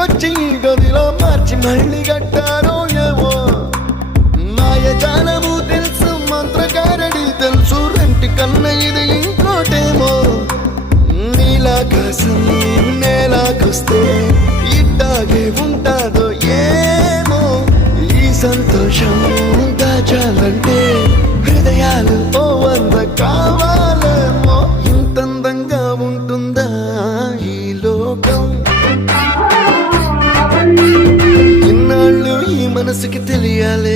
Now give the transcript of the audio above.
ఇంటికొచ్చి గదిలో మార్చి మళ్ళీ కట్టారో ఏమో మాయజాలము తెలుసు మంత్రకారడి తెలుసు రెంటి కన్న ఇది ఇంకోటేమో నీలాకాశం నేలాకొస్తే ఇట్టాగే ఉంటాదో ఏమో ఈ సంతోషం దాచాలంటే హృదయాలు ఓ వంద కావాలేమో ఇంతందంగా ఉంటుందా ఈ లోకం ఇన్నాళ్ళు ఈ మనసుకి తెలియాలే